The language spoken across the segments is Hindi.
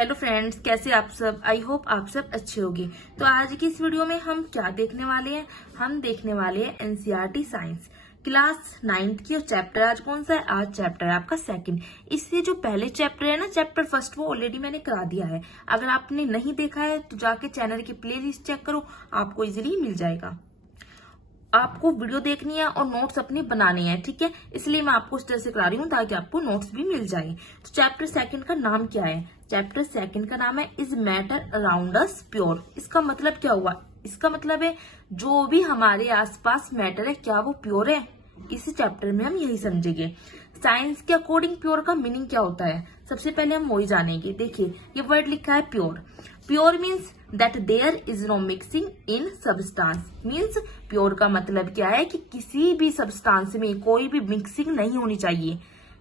हेलो फ्रेंड्स, कैसे आप सब। आई होप आप सब अच्छे होंगे। तो आज की इस वीडियो में हम क्या देखने वाले हैं, हम देखने वाले हैं एनसीईआरटी साइंस क्लास 9th की। और चैप्टर आज कौन सा है, आज चैप्टर है आपका सेकंड। इससे जो पहले चैप्टर है ना, चैप्टर फर्स्ट, वो ऑलरेडी मैंने करा दिया है। अगर आपने नहीं देखा है तो जाके चैनल की प्लेलिस्ट चेक करो, आपको इजीली मिल जाएगा। आपको वीडियो देखनी है और नोट्स अपनी बनानी है, ठीक है, इसलिए मैं आपको इस तरह से करा रही हूँ ताकि आपको नोट्स भी मिल जाए। तो चैप्टर सेकंड का नाम क्या है, चैप्टर सेकंड का नाम है is matter around us pure. इसका मतलब क्या हुआ, इसका मतलब है जो भी हमारे आसपास मैटर है क्या वो प्योर है। इस चैप्टर में हम यही समझेंगे। साइंस के अकॉर्डिंग प्योर का मीनिंग क्या होता है, सबसे पहले हम वही जानेंगे। देखिए ये वर्ड लिखा है pure. Pure means that there is no mixing in substance. Means pure का मतलब क्या है कि किसी भी सब्सटेंस में कोई भी मिक्सिंग नहीं होनी चाहिए,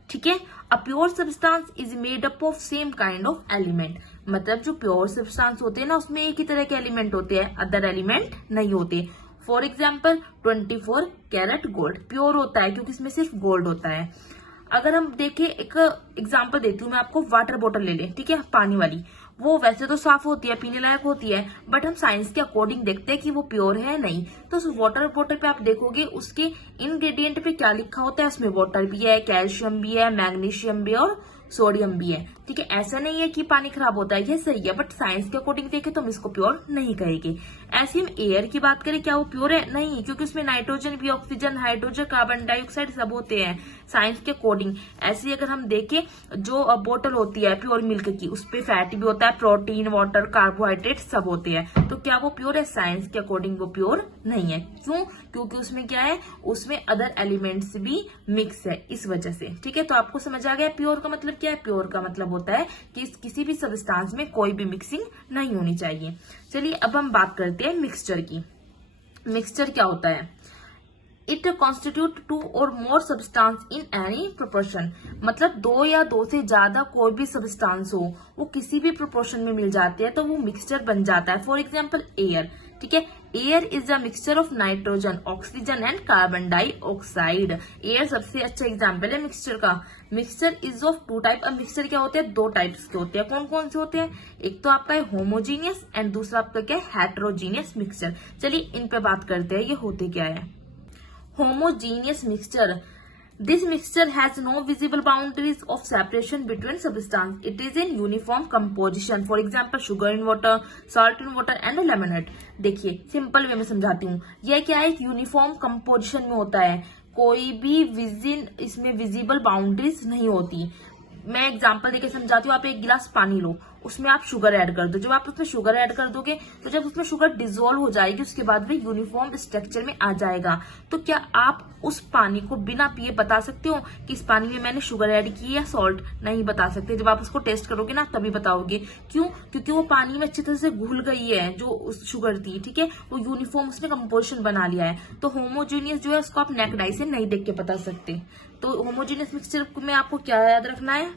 ठीक है। A pure substance is made up of same kind of element. मतलब जो प्योर सब्सटेंस होते हैं ना, उसमें एक ही तरह के एलिमेंट होते हैं, अदर एलिमेंट नहीं होते। For example 24 carat gold pure होता है क्योंकि इसमें सिर्फ गोल्ड होता है। अगर हम देखें, एक एग्जाम्पल देती हूँ मैं आपको, वाटर बोतल ले लें, ठीक है, पानी वाली। वो वैसे तो साफ होती है, पीने लायक होती है, बट हम साइंस के अकॉर्डिंग देखते हैं कि वो प्योर है नहीं। तो उस वाटर बोतल पे आप देखोगे उसके इंग्रेडिएंट पे क्या लिखा होता है, उसमें वाटर भी है, कैल्शियम भी है, मैग्नीशियम भी है और सोडियम भी है, ठीक है। ऐसा नहीं है कि पानी खराब होता है, ये सही है, बट साइंस के अकॉर्डिंग देखें तो हम इसको प्योर नहीं कहेंगे। ऐसे हम एयर की बात करें, क्या वो प्योर है, नहीं, क्योंकि उसमें नाइट्रोजन भी, ऑक्सीजन, हाइड्रोजन, कार्बन डाइऑक्साइड सब होते हैं साइंस के अकॉर्डिंग। ऐसे ही अगर हम देखें, जो बोतल होती है प्योर मिल्क की, उस पे फैट भी होता है, प्रोटीन, वाटर, कार्बोहाइड्रेट सब होते हैं, तो क्या वो प्योर है, साइंस के अकॉर्डिंग वो प्योर नहीं है। क्यों, क्योंकि उसमें क्या है, उसमें अदर एलिमेंट्स भी मिक्स है, इस वजह से, ठीक है। तो आपको समझ आ गया प्योर का मतलब क्या है। प्योर का मतलब होता है कि किसी भी सब्सटेंस में कोई भी मिक्सिंग नहीं होनी चाहिए। चलिए अब हम बात करते हैं मिक्सचर की। मिक्सचर क्या होता है, इट कॉन्स्टिट्यूट 2 और more substance in any proportion. मतलब 2 या 2 से ज्यादा कोई भी सब्सटेंस हो, वो किसी भी प्रोपोर्शन में मिल जाते हैं तो वो मिक्सचर बन जाता है। फॉर एग्जाम्पल एयर, ठीक है, air is a mixture of nitrogen, oxygen and carbon dioxide. Air सबसे अच्छा एग्जाम्पल है मिक्सचर का। Mixture is of 2 type. अब मिक्सचर क्या होते हैं, 2 टाइप्स के होते हैं। कौन कौन से होते हैं, एक तो आपका है होमोजीनियस एंड दूसरा आपका क्या है, हेट्रोजीनियस मिक्सचर। चलिए इन पे बात करते हैं, ये होते क्या है। Homogeneous mixture. This mixture has no visible boundaries of separation between substance. It is in uniform composition. For example, sugar in water, salt in water and lemonade. देखिए सिंपल वे में समझाती हूँ। यह क्या है, यूनिफॉर्म कंपोजिशन में होता है, कोई भी इसमें विजिबल बाउंड्रीज नहीं होती। मैं एग्जांपल देके समझाती हूँ। आप एक गिलास पानी लो, उसमें आप शुगर ऐड कर दो। जब आप उसमें शुगर ऐड कर दोगे तो जब उसमें शुगर डिसॉल्व हो जाएगी, उसके बाद वो यूनिफॉर्म स्ट्रक्चर में आ जाएगा। तो क्या आप उस पानी को बिना पिए बता सकते हो कि इस पानी में मैंने शुगर ऐड की या सॉल्ट, नहीं बता सकते। जब आप उसको टेस्ट करोगे ना तभी बताओगे। क्यों, क्योंकि वो पानी में अच्छी तरह से घुल गई है जो उस शुगर थी, ठीक है, वो यूनिफॉर्म उसने कंपोजिशन बना लिया है। तो होमोजीनियस जो है उसको आप नेक्ड आई से नहीं देख के बता सकते। तो होमोजीनियस मिक्सचर में आपको क्या याद रखना है,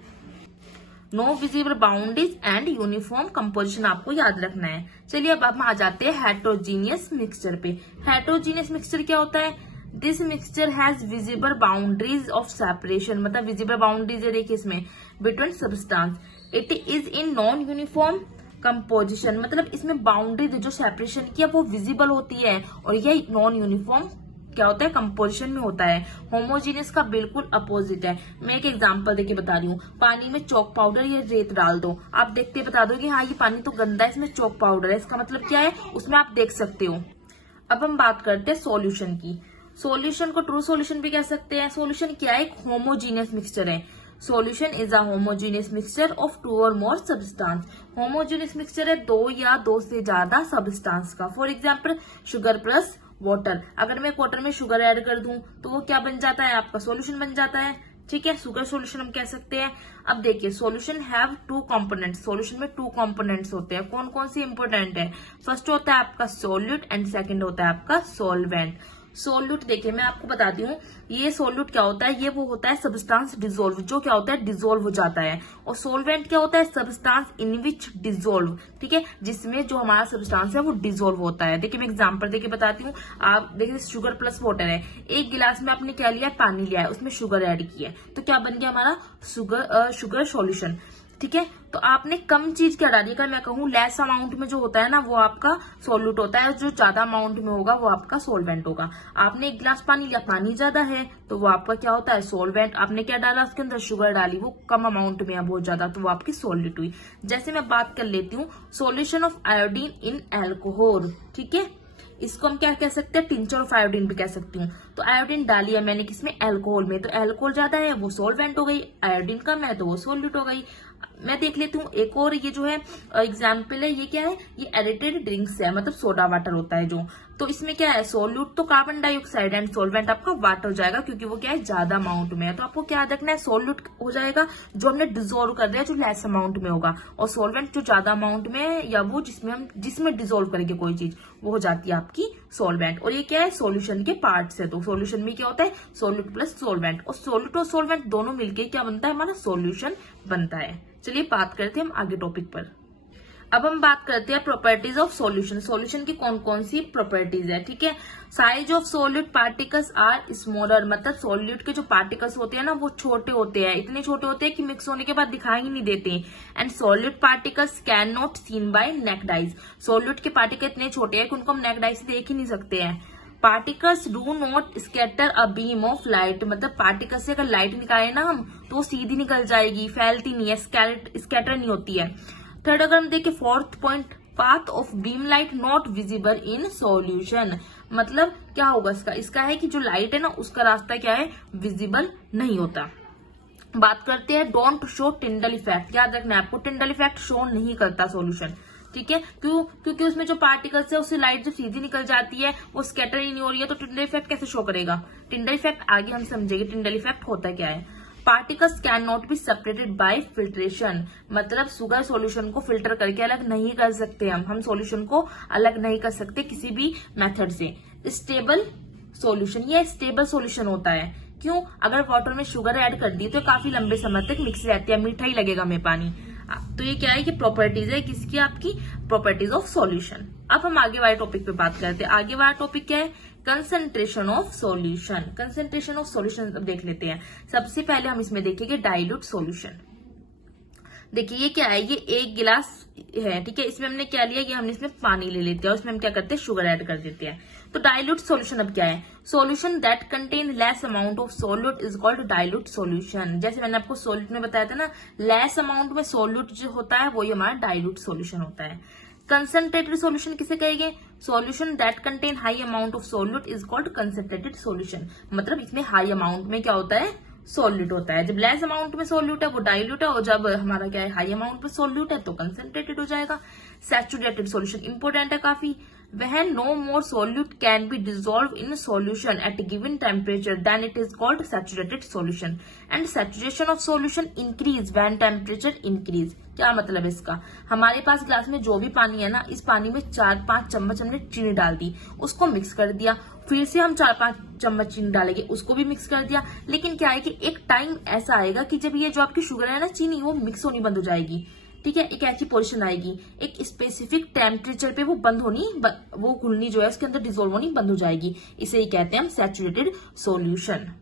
no visible boundaries and uniform composition आपको याद रखना है। चलिए अब हम आ जाते हैं हेट्रोजीनियस मिक्सचर पे। हेट्रोजीनियस मिक्सचर क्या होता है, this mixture has visible boundaries of separation. मतलब विजिबल बाउंड्रीज है, देखिए इसमें, between substance. It is in non uniform composition. मतलब इसमें बाउंड्रीज जो सेपरेशन की है वो विजिबल होती है, और यह नॉन यूनिफॉर्म क्या होता है, कंपोजिशन में होता है। होमोजीनियस का बिल्कुल अपोजिट है। मैं एक एग्जांपल देके बता रही हूँ। पानी में चॉक पाउडर या रेत डाल दो, आप देखते बता दो कि हाँ ये पानी तो गंदा है, इसमें चॉक पाउडर है, इसका मतलब क्या है, उसमें आप देख सकते हो। अब हम बात करते हैं सॉल्यूशन की। सॉल्यूशन को ट्रू सॉल्यूशन भी कह सकते हैं। सॉल्यूशन क्या है, एक होमोजीनियस मिक्सचर है। Solution is a homogeneous mixture of 2 और मोर सब्सटेंस। होमोजीनियस मिक्सचर है 2 या 2 से ज्यादा सब्सटेंस का। For example sugar plus water. अगर मैं वाटर में शुगर ऐड कर दूं तो वो क्या बन जाता है, आपका सॉल्यूशन बन जाता है, ठीक है, शुगर सॉल्यूशन हम कह सकते हैं। अब देखिए सॉल्यूशन हैव 2 कंपोनेंट्स। सॉल्यूशन में 2 कंपोनेंट्स होते हैं। कौन कौन सी इंपोर्टेंट है, फर्स्ट होता है आपका सॉल्यूट एंड सेकंड होता है आपका सॉल्वेंट। सोल्यूट देखिए मैं आपको बताती हूँ, ये सोल्यूट क्या होता है, ये वो होता है सब्सटेंस डिसॉल्व, जो क्या होता है डिसॉल्व हो जाता है। और सोलवेंट क्या होता है, सब्सटेंस इन विच डिसॉल्व, ठीक है, जिसमें जो हमारा सब्सटेंस है वो डिसॉल्व होता है। देखिए मैं एग्जांपल देके बताती हूँ। आप देखिए शुगर प्लस वाटर है, एक गिलास में आपने क्या लिया, पानी लिया है, उसमें शुगर ऐड की है, तो क्या बन गया हमारा शुगर सोल्यूशन। ठीक है। तो आपने कम चीज क्या डाली, अगर मैं कहूँ लेस अमाउंट में जो होता है ना वो आपका सोल्यूट होता है, जो ज्यादा अमाउंट में होगा वो आपका सोलवेंट होगा। आपने 1 गिलास पानी लिया, पानी ज्यादा है तो वो आपका क्या होता है, सोलवेंट। आपने क्या डाला उसके अंदर, शुगर डाली, वो कम अमाउंट में है बहुत ज्यादा, तो वो आपकी सोल्यूट हुई। जैसे मैं बात कर लेती हूँ solution of iodine in alcohol, ठीक है, इसको हम क्या कह सकते हैं, टिंचर ऑफ आयोडीन भी कह सकती हूँ। तो आयोडीन डाली है मैंने किसमें, एल्कोहल में, तो एल्कोहल ज्यादा है वो सोलवेंट हो गई, आयोडीन कम है तो वो सोल्यूट हो गई। मैं देख लेती हूँ एक और, ये जो है एग्जाम्पल है, ये क्या है, ये एडिटेड ड्रिंक्स है, मतलब सोडा वाटर होता है जो। तो इसमें क्या है, सोल्यूट तो कार्बन डाइऑक्साइड एंड सोलवेंट आपका वाटर हो जाएगा, क्योंकि वो क्या है, ज्यादा अमाउंट में है। तो आपको क्या याद रखना है, सोल्यूट हो जाएगा जो हमने डिजोल्व कर दिया है, जो लेस अमाउंट में होगा, और सोलवेंट जो ज्यादा अमाउंट में है, या वो जिसमें डिजोल्व करेंगे कोई चीज, वो हो जाती है आपकी सोलवेंट। और ये क्या है, सोल्यूशन के पार्ट्स है। तो सोल्यूशन में क्या होता है, सोल्यूट प्लस सोलवेंट, और सोल्यूट और सोलवेंट दोनों मिलकर क्या बनता है, हमारा सोल्यूशन बनता है। चलिए बात करते हैं हम आगे टॉपिक पर। अब हम बात करते हैं प्रॉपर्टीज ऑफ सॉल्यूशन। सॉल्यूशन की कौन कौन सी प्रॉपर्टीज है, ठीक है। Size of solute particles are smaller, मतलब सॉल्यूट के जो पार्टिकल्स होते हैं ना वो छोटे होते हैं, इतने छोटे होते हैं कि मिक्स होने के बाद दिखाई ही नहीं देते। And solute particles can not seen by naked eyes, solute के पार्टिकल इतने छोटे हैं कि उनको हम नेक्ड आइज से देख ही नहीं सकते हैं। Particles do not scatter a beam of light, मतलब पार्टिकल से अगर लाइट निकाले ना हम तो वो सीधी निकल जाएगी, फैलती नहीं है, स्कैटर नहीं होती है। थर्ड अगर हम देखें, fourth point, path of beam light not visible in solution, मतलब क्या होगा इसका है कि जो लाइट है ना उसका रास्ता क्या है, विजिबल नहीं होता। बात करते हैं डोंट शो टिंडल इफेक्ट, याद रखना है आपको, टिंडल इफेक्ट शो नहीं करता सॉल्यूशन, ठीक है। क्योंकि उसमें जो पार्टिकल्स है उससे लाइट जो सीधी निकल जाती है वो स्कैटर ही नहीं हो रही है, तो टिंडल इफेक्ट कैसे शो करेगा। टिंडल इफेक्ट आगे हम समझेंगे टिंडल इफेक्ट होता क्या है। Particles can not be separated bye filtration, मतलब शुगर सॉल्यूशन को फिल्टर करके अलग नहीं कर सकते हम सॉल्यूशन को अलग नहीं कर सकते किसी भी मेथड से। स्टेबल सॉल्यूशन, ये स्टेबल सॉल्यूशन होता है, क्यों, अगर वाटर में शुगर ऐड कर दी तो काफी लंबे समय तक मिक्स रहती है, मीठा ही लगेगा हमें पानी। तो ये क्या है कि प्रॉपर्टीज है किसकी, आपकी प्रॉपर्टीज ऑफ सॉल्यूशन। अब हम आगे वाले टॉपिक पे बात करते हैं। आगे वाला टॉपिक क्या है, concentration of solution. Concentration of solution अब देख लेते हैं। सबसे पहले हम इसमें देखेंगे डाइल्यूट सॉल्यूशन। देखिए ये क्या है, ये 1 गिलास है, ठीक है, इसमें हमने क्या लिया, ये हमने इसमें पानी ले लेते हैं और इसमें हम क्या करते हैं, शुगर ऐड कर देते हैं। तो डाइल्यूट सॉल्यूशन अब क्या है, solution that contain less amount of solute is called dilute solution. जैसे मैंने आपको सॉल्यूट में बताया था ना, लेस अमाउंट में सॉल्यूट जो होता है वही हमारा डाइल्यूट सॉल्यूशन होता है। कंसंट्रेटेड सॉल्यूशन किसे कहेंगे, solution that contain high amount of solute is called concentrated solution, मतलब इसमें हाई अमाउंट में क्या होता है, सोल्यूट होता है। जब लेस अमाउंट में सोल्यूट है वो डाइल्यूट है, और जब हमारा क्या है, हाई अमाउंट में सोल्यूट है तो कंसंट्रेटेड हो जाएगा। सैचुरेटेड सॉल्यूशन इंपोर्टेंट है काफी। When no more solute can be dissolved in solution at a given temperature, then it is called saturated solution. And saturation of solution increase when temperature increase. क्या मतलब है इसका, हमारे पास गिलास में जो भी पानी है ना, इस पानी में 4-5 चम्मच हमने चीनी डाल दी, उसको मिक्स कर दिया, फिर से हम 4-5 चम्मच चीनी डालेंगे, उसको भी मिक्स कर दिया। लेकिन क्या है कि एक टाइम ऐसा आएगा कि जब ये जो आपकी शुगर है ना, चीनी, वो मिक्स होनी बंद हो जाएगी, ठीक है। एक ऐसी पोजीशन आएगी, एक स्पेसिफिक टेम्परेचर पे वो बंद होनी, वो घुलनी जो है उसके अंदर डिसोल्व होनी बंद हो जाएगी, इसे ही कहते हैं हम सैचुरेटेड सॉल्यूशन।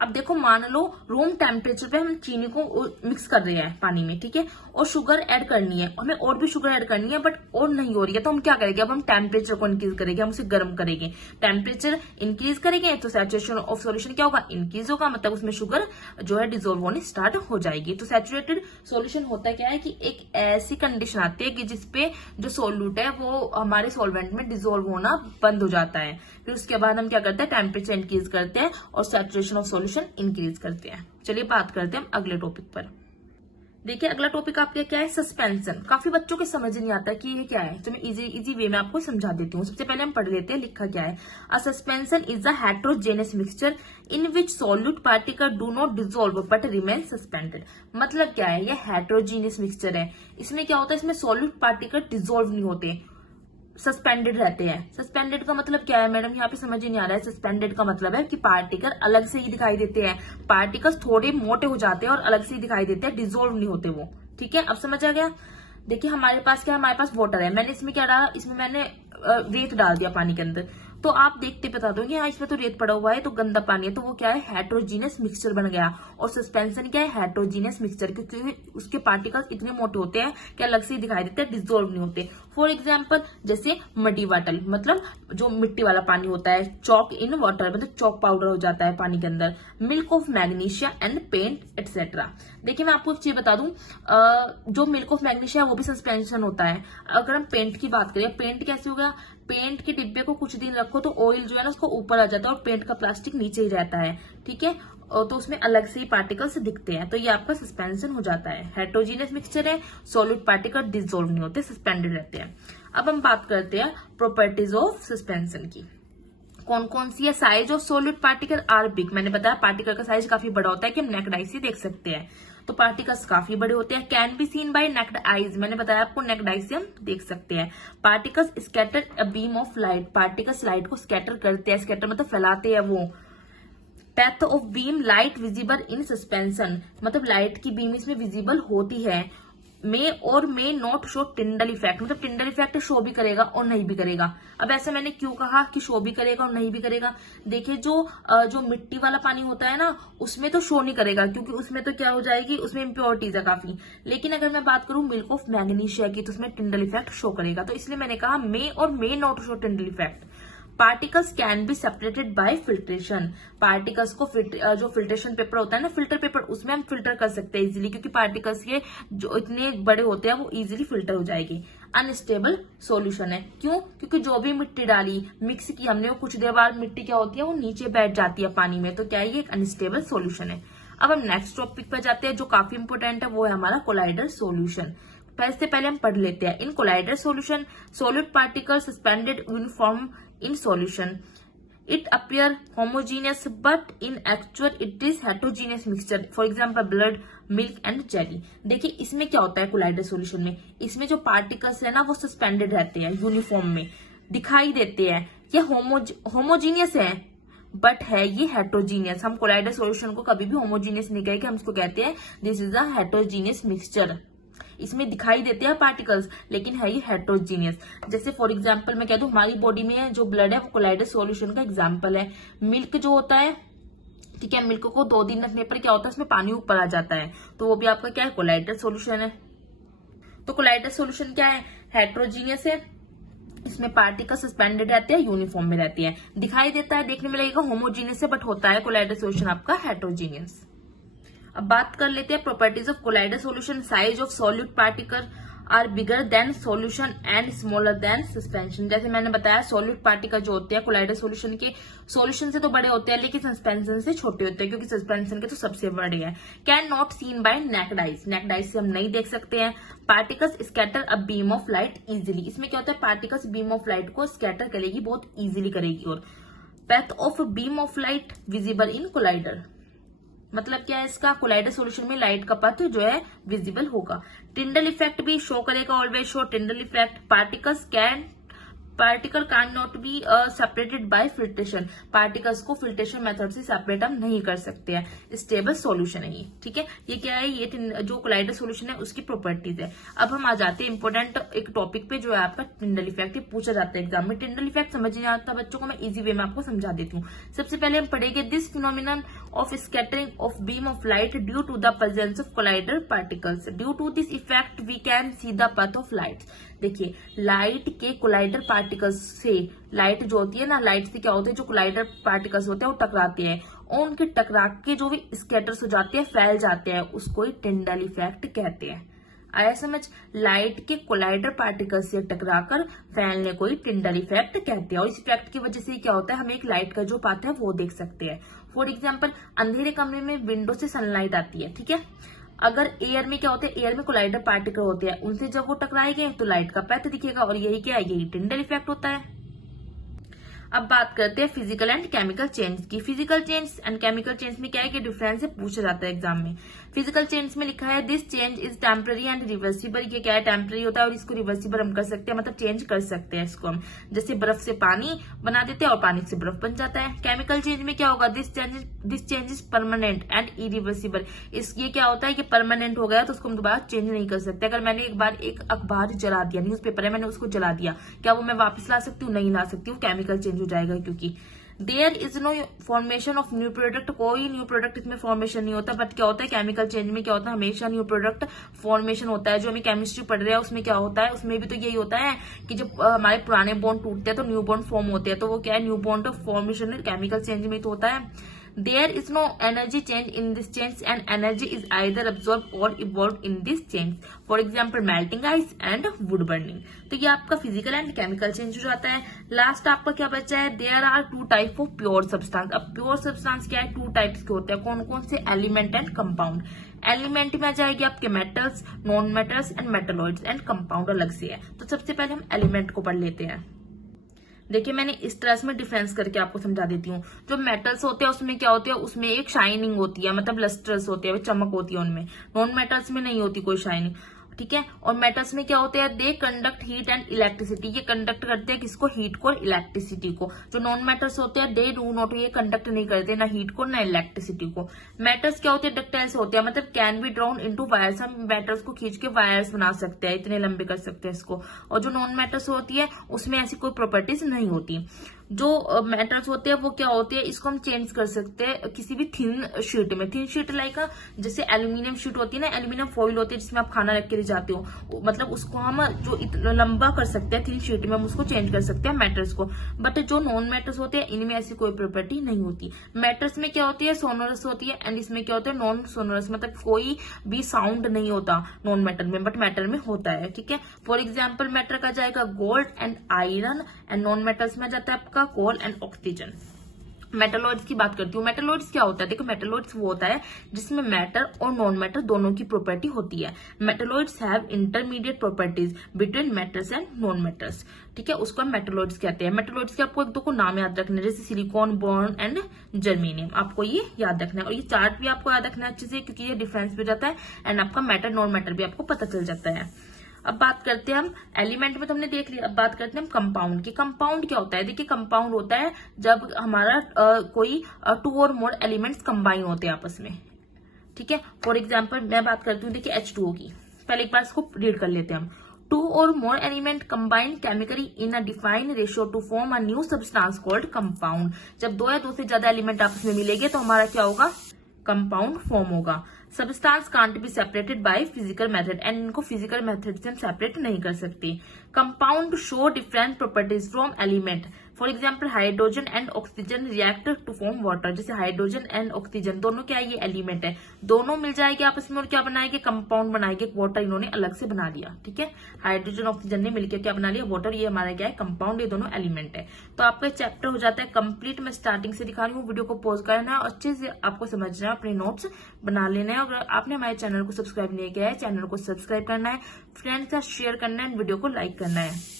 अब देखो, मान लो रूम टेम्परेचर पे हम चीनी को मिक्स कर रहे हैं पानी में, ठीक है, और शुगर ऐड करनी है, हमें और भी शुगर ऐड करनी है, बट और नहीं हो रही है, तो हम क्या करेंगे, अब हम टेम्परेचर को इंक्रीज करेंगे, हम उसे गर्म करेंगे। टेम्परेचर इंक्रीज करेंगे तो सैचुरेशन ऑफ सॉल्यूशन क्या होगा, इंक्रीज होगा, मतलब उसमें शुगर जो है डिसोल्व होनी स्टार्ट हो जाएगी। तो सैचुरेटेड सॉल्यूशन होता क्या है कि एक ऐसी कंडीशन आती है कि जिसपे जो सोल्यूट है वो हमारे सॉल्वेंट में डिसोल्व होना बंद हो जाता है। फिर उसके बाद हम क्या करते हैं, टेम्परेचर इंक्रीज करते हैं और सैचुरेशन ऑफ सॉल्यूशन इंक्रीज करते हैं। चलिए बात करते हैं हम अगले टॉपिक पर। देखिए अगला टॉपिक आपका क्या है, सस्पेंशन। काफी बच्चों के समझ नहीं आता कि ये क्या है, तो मैं इजी वे में आपको समझा देती हूँ। सबसे पहले हम पढ़ लेते हैं लिखा क्या है। अ suspension is a heterogeneous mixture in which solute particle do not dissolve but remain suspended. मतलब क्या है, ये हेट्रोजेनियस मिक्सचर है, इसमें क्या होता है, इसमें सॉल्यूट पार्टिकल डिसॉल्व नहीं होते, सस्पेंडेड रहते हैं। सस्पेंडेड का मतलब क्या है मैडम, यहाँ पे समझ ही नहीं आ रहा है। सस्पेंडेड का मतलब है कि पार्टिकल अलग से ही दिखाई देते हैं, पार्टिकल्स थोड़े मोटे हो जाते हैं और अलग से ही दिखाई देते हैं, डिसॉल्व नहीं होते वो, ठीक है। अब समझ आ गया। देखिए हमारे पास क्या है, हमारे पास वाटर है, मैंने इसमें क्या डाला, इसमें मैंने रेत डाल दिया पानी के अंदर, तो आप देखते बता दो हाँ इसमें तो रेत पड़ा हुआ है तो गंदा पानी है, तो वो क्या है, हेट्रोजीनियस मिक्सचर बन गया। और सस्पेंशन क्या है, हेट्रोजीनियस मिक्सचर, क्योंकि उसके पार्टिकल्स इतने मोटे होते हैं कि अलग से ही दिखाई देते हैं, डिसॉल्व नहीं होते। फॉर एग्जाम्पल जैसे मडी वाटर, मतलब जो मिट्टी वाला पानी होता है, चॉक इन वाटर मतलब चॉक पाउडर हो जाता है पानी के अंदर, milk of magnesia and paint etcetera. देखिए मैं आपको एक चीज बता दूं, जो मिल्क ऑफ मैग्नीशिया है वो भी सस्पेंशन होता है। अगर हम पेंट की बात करें, पेंट कैसे होगा, पेंट के डिब्बे को कुछ दिन रखो तो ऑयल जो है ना उसको ऊपर आ जाता है और पेंट का प्लास्टिक नीचे ही रहता है, ठीक है, तो उसमें अलग से ही पार्टिकल्स दिखते हैं, तो ये आपका सस्पेंशन हो जाता है। हेट्रोजीनियस मिक्सचर है, सॉलिड पार्टिकल डिसॉल्व नहीं होते, सस्पेंडेड रहते हैं। अब हम बात करते हैं प्रॉपर्टीज ऑफ सस्पेंशन की। कौन कौन सी है, size of solid particle are big, मैंने बताया पार्टिकल का साइज काफी बड़ा होता है कि हम नेक्ड आई से देख सकते हैं, तो पार्टिकल्स काफी बड़े होते हैं। Can be seen by naked eyes, मैंने बताया आपको नेक्ड आई से हम देख सकते हैं। Particles scatter a beam of light, particles light को स्कैटर करते हैं, स्कैटर मतलब फैलाते हैं वो। Path of beam light visible in suspension, मतलब लाइट की बीम इसमें विजिबल होती है। मे और may not show Tyndall effect, मतलब टिंडल इफेक्ट शो भी करेगा और नहीं भी करेगा। अब ऐसा मैंने क्यों कहा कि शो भी करेगा और नहीं भी करेगा, देखिए जो मिट्टी वाला पानी होता है ना उसमें तो शो नहीं करेगा, क्योंकि उसमें तो क्या हो जाएगी, उसमें इम्प्योरिटीज है काफी। लेकिन अगर मैं बात करूं मिल्क ऑफ मैग्नीशिया की तो उसमें टिंडल इफेक्ट शो करेगा, तो इसलिए मैंने कहा मे और may not show Tyndall effect. Particles can be separated bye filtration, particles को जो फिल्ट्रेशन पेपर होता है ना, फिल्टर पेपर, उसमें हम फिल्टर कर सकते हैं इजीली, क्योंकि पार्टिकल्स के जो इतने बड़े होते हैं वो इजीली फिल्टर हो जाएगी। अनस्टेबल सॉल्यूशन है, क्यों, क्योंकि जो भी मिट्टी डाली मिक्स की हमने वो कुछ देर बाद मिट्टी क्या होती है वो नीचे बैठ जाती है पानी में, तो क्या ये एक अनस्टेबल सॉल्यूशन है। अब हम नेक्स्ट टॉपिक पर जाते हैं जो काफी इंपोर्टेंट है, वो है हमारा कोलाइडर सॉल्यूशन। से पहले हम पढ़ लेते हैं। In colloidal solution solid particle suspended uniform in solution, it appear homogeneous but in actual it is heterogeneous mixture, for example blood, milk and jelly। देखिए इसमें क्या होता है कोलाइडर सॉल्यूशन में, इसमें जो पार्टिकल्स है ना वो सस्पेंडेड रहते हैं, यूनिफॉर्म में दिखाई देते हैं, ये होमोजीनियस है बट है ये हेट्रोजीनियस। हम कोलाइडर सॉल्यूशन को कभी भी होमोजीनियस नहीं कहेंगे, हम इसको कहते हैं this is a heterogeneous mixture. इसमें दिखाई देते हैं पार्टिकल्स लेकिन है ये हेट्रोजीनियस। जैसे फॉर एग्जांपल मैं कह दूं हमारी बॉडी में जो ब्लड है वो कोलाइडर सॉल्यूशन का एग्जांपल है। मिल्क जो होता है, ठीक है, मिल्क को 2 दिन रखने पर क्या होता है उसमें पानी ऊपर आ जाता है, तो वो भी आपका क्या है, कोलाइडर सॉल्यूशन है। तो कोलाइडर सॉल्यूशन क्या है, हेट्रोजीनियस है, इसमें पार्टिकल सस्पेंडेड रहते हैं, यूनिफॉर्म में रहती है, दिखाई देता है, देखने में लगेगा होमोजीनियस है बट होता है कोलाइडर सॉल्यूशन आपका हेट्रोजीनियस। अब बात कर लेते हैं properties of colloidal solution. Size of solid particle are bigger than solution and smaller than suspension. जैसे मैंने बताया सॉलिड पार्टिकल जो होते हैं कोलाइडर सॉल्यूशन के सॉल्यूशन से तो बड़े होते हैं लेकिन सस्पेंशन से छोटे होते हैं, क्योंकि सस्पेंशन के तो सबसे बड़े हैं। Can not seen by naked eyes, naked eyes से हम नहीं देख सकते हैं। Particles scatter a beam of light easily, इसमें क्या होता है पार्टिकल्स बीम ऑफ लाइट को स्कैटर करेगी, बहुत इजिली करेगी। और path of beam of light visible in colloidal, मतलब क्या है इसका, कोलाइडर सॉल्यूशन में लाइट का पथ जो है विजिबल होगा। टिंडल इफेक्ट भी शो करेगा, always show Tyndall effect. Particle can not be separated bye filtration, particles को फिल्ट्रेशन मेथड से सेपरेट हम नहीं कर सकते हैं। स्टेबल सॉल्यूशन है ये, ठीक है, ये क्या है, ये जो कोलाइडर सॉल्यूशन है उसकी प्रॉपर्टीज है। अब हम आ जाते हैं इंपोर्टेंट एक टॉपिक पे जो है आपका टिंडल इफेक्ट, ये पूछा जाता है एग्जाम में। टिंडल इफेक्ट समझ नहीं आता बच्चों को, मैं इजी वे में आपको समझा देती हूँ। सबसे पहले हम पढ़ेंगे this phenomenon of scattering of beam of light due to the presence of colloidal particles. Due to this effect we can see the path of light. देखिए लाइट के कोलाइडर पार्टिकल्स से, लाइट जो होती है ना, लाइट से क्या होता है, जो कोलाइडर पार्टिकल्स होते हैं वो टकराते हैं और उनके टकरा के जो भी स्कैटर्स हो जाते हैं, फैल जाते हैं, उसको ही टिंडल इफेक्ट कहते हैं। आया समझ, लाइट के कोलाइडर पार्टिकल से टकराकर फैलने को ही टिंडल इफेक्ट कहते हैं। और इस इफेक्ट की वजह से क्या होता है, हम एक लाइट का जो पाथ है वो देख सकते हैं। फॉर एग्जाम्पल अंधेरे कमरे में विंडो से सनलाइट आती है, ठीक है, अगर एयर में क्या होता है, एयर में कोलाइडर पार्टिकल होते हैं, उनसे जब वो टकराएंगे तो लाइट का पैथ दिखेगा, और यही क्या है, यही टिंडल इफेक्ट होता है। अब बात करते हैं फिजिकल एंड केमिकल चेंज की। Physical change and chemical change में क्या है कि डिफरेंस है, पूछा जाता है एग्जाम में। फिजिकल चेंज में लिखा है this change is temporary and reversible. ये क्या है, टेम्पररी होता है और इसको रिवर्सिबल हम कर सकते हैं, मतलब चेंज कर सकते हैं इसको हम, जैसे बर्फ से पानी बना देते हैं और पानी से बर्फ बन जाता है। केमिकल चेंज में क्या होगा, this change is permanent and irreversible. ये क्या होता है कि परमानेंट हो गया तो उसको हम दोबारा चेंज नहीं कर सकते। अगर मैंने एक बार एक अखबार जला दिया, न्यूज़पेपर है, मैंने उसको जला दिया, क्या वो मैं वापस ला सकती हूँ, नहीं ला सकती हूँ, केमिकल चेंज चेंज हो जाएगा, क्योंकि there is no formation of new product, कोई न्यू प्रोडक्ट इसमें फॉर्मेशन नहीं होता। बट क्या होता है केमिकल चेंज में क्या होता है, हमेशा न्यू प्रोडक्ट फॉर्मेशन होता है। जो हमें केमिस्ट्री पढ़ रहे हैं उसमें क्या होता है, उसमें भी तो यही होता है कि जब हमारे पुराने बॉन्ड टूटते हैं तो न्यू बॉन्ड फॉर्म होते हैं। तो वो क्या है, new bond formation chemical change में तो होता है। There is no energy change in this change and energy is either absorbed or evolved in this change. For example, melting ice and wood burning. तो ये आपका फिजिकल एंड केमिकल चेंज हो जाता है। लास्ट आपका क्या बचा है, there are two type of pure substance. अब प्योर सब्सटेंस क्या है, टू टाइप्स के होते हैं। कौन कौन से, एलिमेंट एंड कंपाउंड। एलिमेंट में आ जाएगी आपके metals, non metals and metalloids, and compound अलग से है। तो सबसे पहले हम एलिमेंट को पढ़ लेते हैं। देखिए मैंने इस तरह से डिफरेंस करके आपको समझा देती हूँ। जो मेटल्स होते हैं उसमें क्या होती है, उसमें एक शाइनिंग होती है, मतलब लस्टर्स होते हैं, चमक होती है उनमें। नॉन मेटल्स में नहीं होती कोई शाइनिंग, ठीक है। और मेटल्स में क्या होते हैं, they conduct heat and electricity, ये कंडक्ट करते हैं किसको, हीट को और इलेक्ट्रिसिटी को। जो नॉन मेटल्स होते हैं दे डू नॉट, ये कंडक्ट नहीं करते ना हीट को ना इलेक्ट्रिसिटी को। मेटल्स क्या होते हैं, डक्टाइल्स होते हैं, मतलब can be drown into wires, हम मेटल्स को खींच के वायर्स बना सकते हैं, इतने लंबे कर सकते हैं इसको। और जो नॉन मेटल्स होती है उसमें ऐसी कोई प्रॉपर्टीज नहीं होती। जो मेटल्स होते हैं वो क्या होते हैं, इसको हम चेंज कर सकते हैं किसी भी थिन शीट में। थिन शीट लाइक जैसे एल्यूमिनियम शीट होती है ना, एल्यूमिनियम फॉइल होती है जिसमें आप खाना रख के ले जाते हो, मतलब उसको हम जो इतना लंबा कर सकते हैं थिन शीट में, हम उसको चेंज कर सकते हैं मेटल्स को। बट जो नॉन मेटल्स होते हैं इनमें ऐसी कोई प्रॉपर्टी नहीं होती। मेटल्स में क्या होती है, सोनोरस होती है, एंड इसमें क्या होता है, नॉन सोनोरस, मतलब कोई भी साउंड नहीं होता नॉन मेटल में, बट मेटल में होता है, ठीक है। फॉर एग्जाम्पल मेटल का जाएगा gold and iron, and non metals में जाता है आपका कोल एंड ऑक्सीजन। मेटलॉइड्स की बात करती हूँ। मेटलॉइड्स क्या होता है, देखो मेटलॉइड्स वो होता है जिसमें मैटर और नॉन मैटर दोनों की प्रॉपर्टी होती है। Metalloids have intermediate properties between metals and non metals, ठीक है, उसको हम मेटलॉइड्स कहते हैं। मेटलॉइड्स के आपको एक दो को नाम याद रखना है, जैसे सिलिकॉन, बोरॉन एंड जर्मेनियम, आपको ये याद रखना है। और ये चार्ट भी आपको याद रखना है अच्छे से, क्योंकि ये डिफरेंस भी हो जाता है एंड आपका मैटर नॉन मैटर भी आपको पता चल जाता है। अब बात करते हैं हम एलिमेंट में, तो हमने देख लिया। अब बात करते हैं हम कंपाउंड की। कंपाउंड क्या होता है, देखिए कंपाउंड होता है जब हमारा कोई टू और मोर एलिमेंट्स कंबाइन होते हैं आपस में, ठीक है। फॉर एग्जांपल मैं बात करती हूँ, देखिए H2O की, पहले एक बार इसको रीड कर लेते हैं हम। टू और मोर element combine chemically in a defined ratio two form a new substance called compound. जब दो या दो से ज्यादा एलिमेंट आपस में मिलेंगे तो हमारा क्या होगा, कंपाउंड फॉर्म होगा। Substance can't be separated by physical method, and इनको फिजिकल मेथड से हम सेपरेट नहीं कर सकते। Compound show different properties from element. For example hydrogen and oxygen react to form water. जैसे हाइड्रोजन एंड ऑक्सीजन दोनों क्या है, ये एलिमेंट है, दोनों मिल जाएंगे आपस में और क्या बनाएंगे, कंपाउंड बनाएंगे। वाटर इन्होंने अलग से बना लिया, ठीक है, हाइड्रोजन ऑक्सीजन ने मिलकर क्या बना लिया, वाटर। ये हमारा क्या है, कंपाउंड, ये दोनों एलिमेंट है। तो आपका चैप्टर हो जाता है कंप्लीट। मैं स्टार्टिंग से दिखा रही हूँ, वीडियो को पॉज करना है और अच्छे से आपको समझना है, अपने नोट्स बना लेना है। अगर आपने हमारे चैनल को सब्सक्राइब नहीं किया है, चैनल को सब्सक्राइब करना है, फ्रेंड्स का शेयर करना है, वीडियो को लाइक करना है।